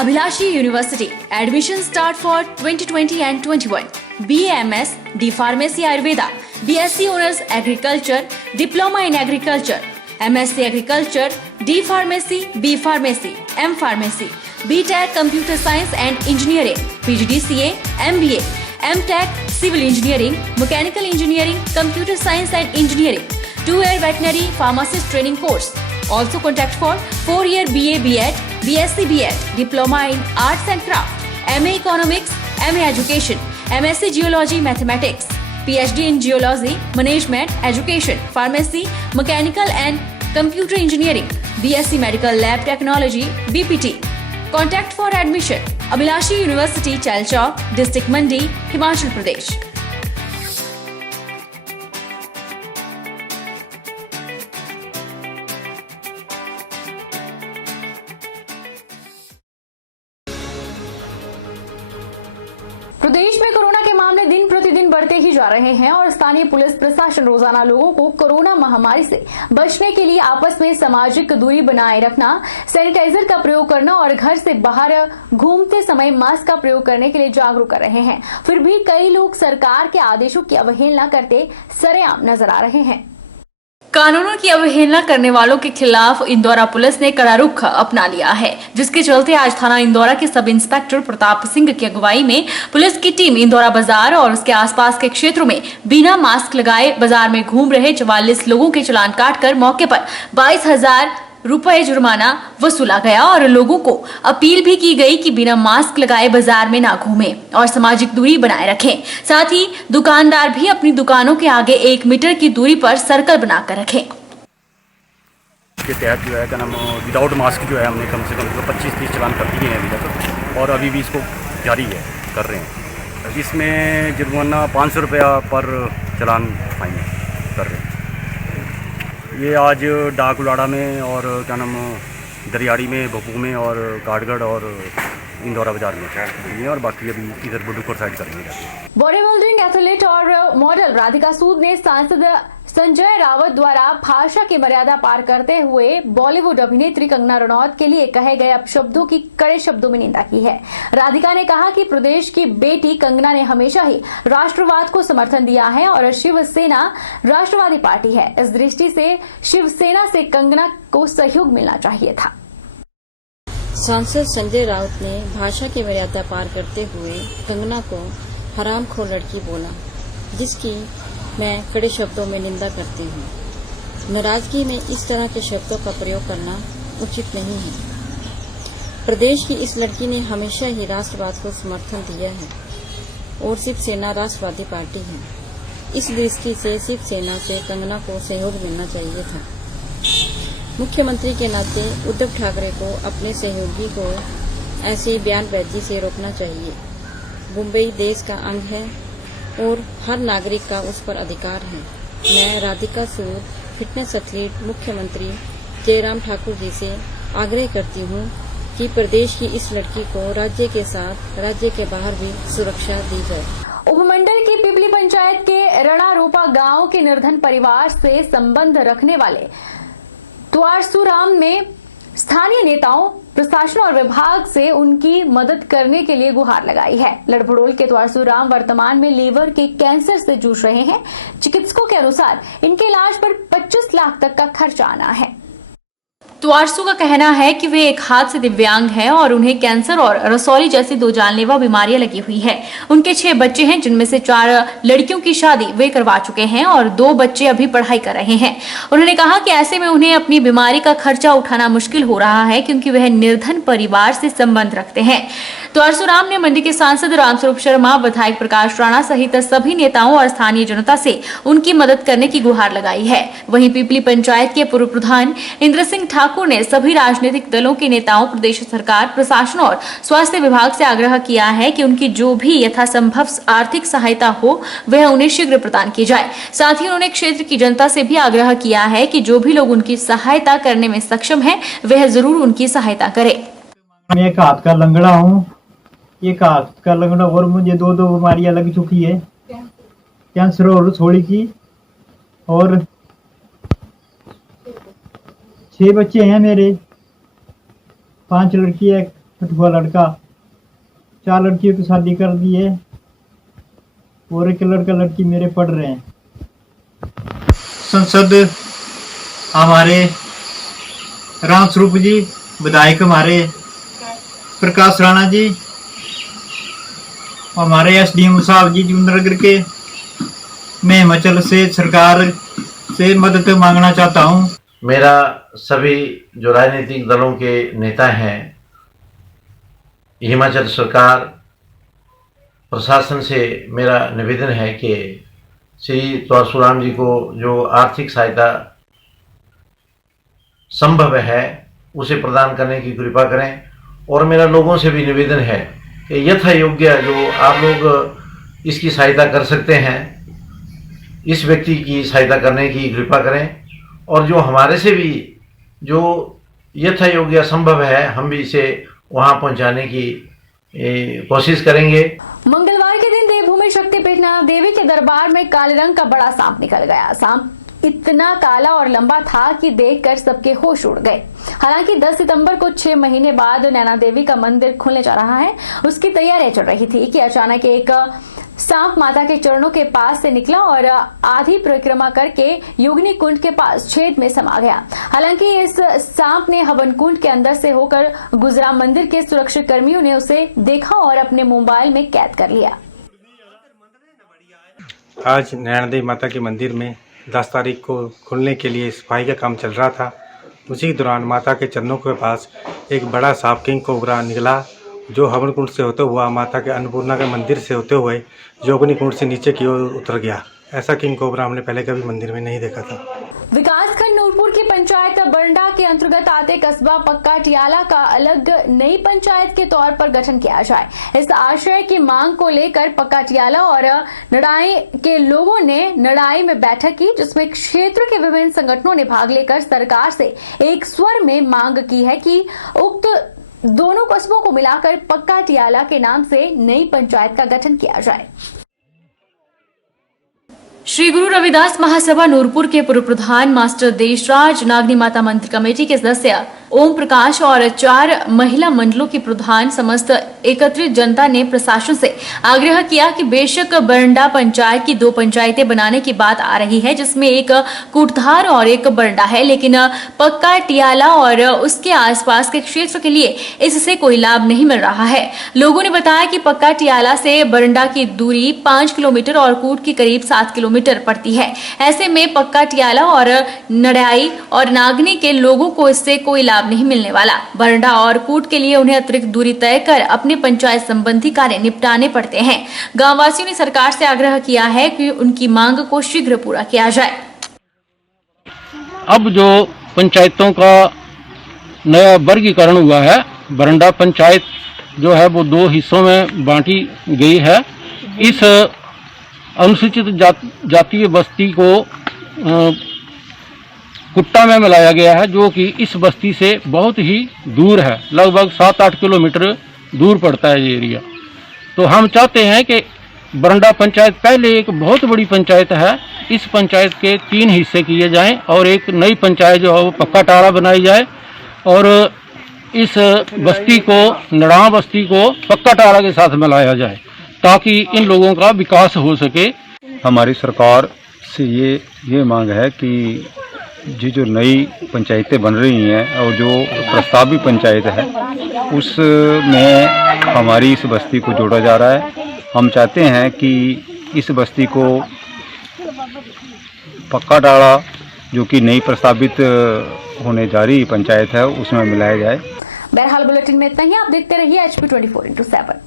Abhilashi University. Admission start for 2020 and 21. BAMS, D Pharmacy Ayurveda, BSc Honors Agriculture, Diploma in Agriculture, MSc Agriculture, D Pharmacy, B Pharmacy, M Pharmacy, BTech Computer Science and Engineering, PGDCA, MBA, MTech Civil Engineering, Mechanical Engineering, Computer Science and Engineering, 2-year Veterinary Pharmacist Training Course. Also contact for 4-year BA BEd, BSc BEd, Diploma in Arts and Craft, MA Economics, MA Education, MSc Geology Mathematics, PhD in Geology, Management, Education, Pharmacy, Mechanical and Computer Engineering, BSc Medical Lab Technology, BPT. Contact for admission. Abhilashi University, Chalchawk, District Mandi, Himachal Pradesh. प्रदेश में corona के मामले दिन प्रतिदिन बढ़ते ही जा रहे हैं और स्थानीय पुलिस प्रशासन रोजाना लोगों को कोरोना महामारी से बचने के लिए आपस में सामाजिक दूरी बनाए रखना, सैनिटाइजर का प्रयोग करना और घर से बाहर घूमते समय मास्क का प्रयोग करने के लिए जागरूक कर रहे हैं। फिर भी कई लोग सरकार के आदेशों की अवहेलना करते सरेआम नजर आ रहे हैं। कानूनों की अवहेलना करने वालों के खिलाफ इंदौरा पुलिस ने कड़ा रुख अपना लिया है, जिसके चलते आज थाना इंदौरा के सब इंस्पेक्टर प्रताप सिंह की अगुवाई में पुलिस की टीम इंदौरा बाजार और उसके आसपास के क्षेत्रों में बिना मास्क लगाए बाजार में घूम रहे 44 लोगों के चालान काटकर मौके पर 22,000 रुपए जुर्माना वसूला गया और लोगों को अपील भी की गई कि बिना मास्क लगाए बाजार में ना घूमें और सामाजिक दूरी बनाए रखें। साथ ही दुकानदार भी अपनी दुकानों के आगे 1 मीटर की दूरी पर सर्कल बनाकर रखें। के तहत जो है क्या नाम विदाउट मास्क जो है हमने कम से कम 25-30 चालान कर दिए हैं अभी तक और अभी भी इसको जारी है कर रहे हैं। इसमें जुर्माना 500 रुपया पर चालान फाइन कर रहे हैं। ये आज डाक उलाड़ा में और क्या नाम दरियाड़ी में, भोपू में और काठगढ़ और इंदौरा बाजार में और बाकी अभी इधर बुडुकर साइड करेंगे। बॉडी बिल्डिंग एथलीट और मॉडल राधिका सूद ने सांसद संजय रावत द्वारा भाषा की मर्यादा पार करते हुए बॉलीवुड अभिनेत्री कंगना रनौत के लिए कहे गए अपशब्दों की कड़े शब्दों में निंदा की है। राधिका ने कहा कि प्रदेश की बेटी कंगना ने हमेशा ही राष्ट्रवाद को समर्थन दिया है और शिवसेना राष्ट्रवादी पार्टी है। इस दृष्टि से शिवसेना से कंगना को सहयोग मिलना चाहिए था। सांसद संजय राउत ने भाषा की मर्यादा पार करते हुए कंगना को हरामखोर लड़की बोला, जिसकी मैं कड़े शब्दों में निंदा करती हूँ। नाराजगी में इस तरह के शब्दों का प्रयोग करना उचित नहीं है। प्रदेश की इस लड़की ने हमेशा ही राष्ट्रवाद को समर्थन दिया है और शिवसेना राष्ट्रवादी पार्टी है। इस दृष्टि से शिवसेना से कंगना को सहयोग मिलना चाहिए था। मुख्यमंत्री के नाते उद्धव ठाकरे को अपने सहयोगी को ऐसी बयानबाजी से रोकना चाहिए। मुंबई देश का अंग है और हर नागरिक का उस पर अधिकार है। मैं राधिका सूद, फिटनेस एथलीट, मुख्यमंत्री जयराम ठाकुर जी से आग्रह करती हूँ कि प्रदेश की इस लड़की को राज्य के साथ राज्य के बाहर भी सुरक्षा दी जाए। उपमंडल की पिपली पंचायत के रणारोपा गांव के निर्धन परिवार से संबंध रखने वाले तुआरसूराम ने स्थानीय नेताओं, प्रशासन और विभाग से उनकी मदद करने के लिए गुहार लगाई है। लड़भड़ोल के तुआरसूराम वर्तमान में लीवर के कैंसर से जूझ रहे हैं। चिकित्सकों के अनुसार इनके इलाज पर 25 लाख तक का खर्च आना है। तुआरसू का कहना है कि वे एक हाथ से दिव्यांग हैं और उन्हें कैंसर और रसौली जैसी 2 जानलेवा बीमारियां लगी हुई है। उनके 6 बच्चे हैं, जिनमें से 4 लड़कियों की शादी वे करवा चुके हैं और 2 बच्चे अभी पढ़ाई कर रहे हैं। उन्होंने कहा कि ऐसे में उन्हें अपनी बीमारी का खर्चा उठाना मुश्किल हो रहा है, क्योंकि वह निर्धन परिवार से संबंध रखते हैं। तुआरसूराम ने मंडी के सांसद रामस्वरूप शर्मा, विधायक प्रकाश राणा सहित सभी नेताओं और स्थानीय जनता से उनकी मदद करने की गुहार लगाई है। वहीं पिपली पंचायत के पूर्व प्रधान इंद्र सिंह ठाकुर ने सभी राजनीतिक दलों के नेताओं, प्रदेश सरकार, प्रशासन और स्वास्थ्य विभाग से आग्रह किया है कि उनकी जो भी यथासंभव आर्थिक सहायता हो वह उन्हें शीघ्र प्रदान की जाए। साथ ही उन्होंने क्षेत्र की जनता से भी आग्रह किया है कि जो भी लोग उनकी सहायता करने में सक्षम है वह जरूर उनकी सहायता करे। मैं एक हाथ का लंगड़ा हूँ, एक हाथ का लंगड़ा और मुझे 2 बीमारियां लग चुकी है, कैंसर और रसौली की, और 6 बच्चे हैं मेरे, 5 लड़की है, छठवा लड़का, 4 लड़कियों की शादी कर दी है और एक लड़का लड़की मेरे पढ़ रहे हैं। संसद हमारे राम स्वरूप जी, विधायक हमारे प्रकाश राणा जी, हमारे एसडीएम साहब जी जूननगर के, मैं हिमाचल से सरकार से मदद मांगना चाहता हूँ। मेरा सभी जो राजनीतिक दलों के नेता हैं, हिमाचल सरकार प्रशासन से मेरा निवेदन है कि श्री तुलसीराम जी को जो आर्थिक सहायता संभव है उसे प्रदान करने की कृपा करें। और मेरा लोगों से भी निवेदन है कि यथा योग्य जो आप लोग इसकी सहायता कर सकते हैं, इस व्यक्ति की सहायता करने की कृपा करें। और जो हमारे से भी जो यथा योग्य संभव है, हम भी इसे वहां पहुंचाने की कोशिश करेंगे। मंगलवार के दिन देवभूमि शक्तिपीठ नैना देवी के दरबार में काले रंग का बड़ा सांप निकल गया। सांप इतना काला और लंबा था कि देखकर सबके होश उड़ गए। हालांकि 10 सितंबर को 6 महीने बाद नैना देवी का मंदिर खुलने जा रहा है, उसकी तैयारियां चल रही थी कि अचानक एक सांप माता के चरणों के पास से निकला और आधी परिक्रमा करके योगिनी कुंड के पास छेद में समा गया। हालांकि इस सांप ने हवन कुंड के अंदर से होकर गुजरा। मंदिर के सुरक्षा कर्मियों ने उसे देखा और अपने मोबाइल में कैद कर लिया। आज नैना देवी माता के मंदिर में 10 तारीख को खुलने के लिए सफाई का काम चल रहा था। उसी दौरान माता के चरणों के पास एक बड़ा सांप किंग कोबरा निकला, जो हवन कुंड से होते हुआ माता के अन्नपूर्णा के मंदिर से होते हुए योगिनी कुंड से नीचे की ओर उतर गया। ऐसा किंग कोबरा हमने पहले कभी मंदिर में नहीं देखा था। विकासखंड नूरपुर की पंचायत बरंडा के अंतर्गत आते कस्बा पक्का टियाला का अलग नई पंचायत के तौर पर गठन किया जाए, इस आशय की मांग को लेकर पक्का टियाला और नड़ाई के लोगों ने नड़ाई में बैठक की, जिसमें क्षेत्र के विभिन्न संगठनों ने भाग लेकर सरकार से एक स्वर में मांग की है कि उक्त दोनों कस्बों को मिलाकर पक्का टियाला के नाम से नई पंचायत का गठन किया जाए। श्री गुरु रविदास महासभा नूरपुर के पूर्व प्रधान मास्टर देशराज, नागनी माता मंदिर कमेटी के सदस्य ओम प्रकाश और 4 महिला मंडलों के प्रधान समस्त एकत्रित जनता ने प्रशासन से आग्रह किया कि बेशक बरंडा पंचायत की 2 पंचायतें बनाने की बात आ रही है, जिसमें एक कूटधार और एक बरंडा है, लेकिन पक्का टियाला और उसके आसपास के क्षेत्र के लिए इससे कोई लाभ नहीं मिल रहा है। लोगों ने बताया कि पक्का टियाला से बरंडा की दूरी 5 किलोमीटर और कूट की करीब 7 किलोमीटर पड़ती है। ऐसे में पक्का टियाला और नड़ाई और नागनी के लोगों को इससे कोई लाभ नहीं मिलने वाला। बरंडा और कूट के लिए उन्हें अतिरिक्त दूरी तय कर अपने पंचायत संबंधी कार्य निपटाने पड़ते हैं। गांव वासियों ने सरकार से आग्रह किया है कि उनकी मांग को शीघ्र पूरा किया जाए। अब जो पंचायतों का नया वर्गीकरण हुआ है, बरंडा पंचायत जो है वो 2 हिस्सों में बांटी गई है। इस अनुसूचित जातीय बस्ती को कुट्टा में मिलाया गया है, जो कि इस बस्ती से बहुत ही दूर है, लगभग 7-8 किलोमीटर दूर पड़ता है ये एरिया। तो हम चाहते हैं कि बरंडा पंचायत पहले एक बहुत बड़ी पंचायत है, इस पंचायत के 3 हिस्से किए जाएं और एक नई पंचायत जो है वो पक्का टारा बनाई जाए और इस बस्ती को, नड़ा बस्ती को पक्का टारा के साथ मिलाया जाए ताकि इन लोगों का विकास हो सके। हमारी सरकार से ये मांग है कि जो नई पंचायतें बन रही हैं और जो प्रस्तावित पंचायत है उसमें हमारी इस बस्ती को जोड़ा जा रहा है। हम चाहते हैं कि इस बस्ती को पक्का टाड़ा, जो कि नई प्रस्तावित होने जा रही पंचायत है, उसमें मिलाया जाए। बहरहाल बुलेटिन में इतना ही। आप देखते रहिए HP 24/7।